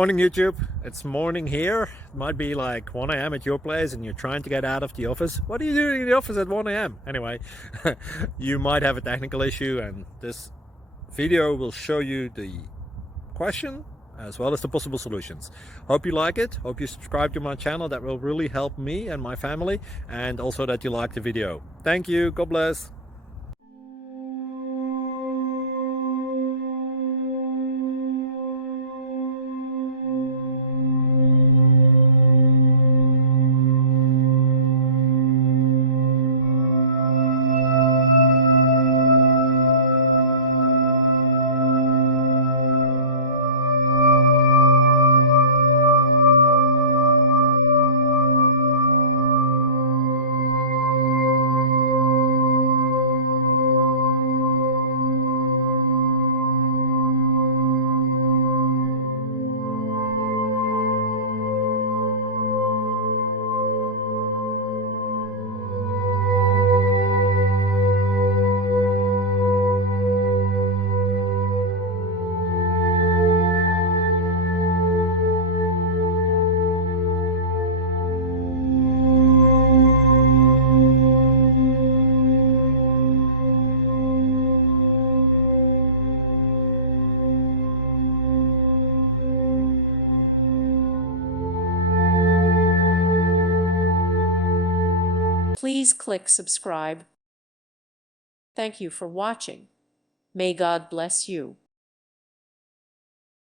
Morning YouTube, it's morning here. It might be like 1 a.m. at your place and you're trying to get out of the office. What are you doing in the office at 1 a.m.? Anyway, you might have a technical issue and this video will show you the question as well as the possible solutions. Hope you like it, hope you subscribe to my channel. That will really help me and my family, and also that you like the video. Thank you, God bless. Please click subscribe. Thank you for watching. May God bless you.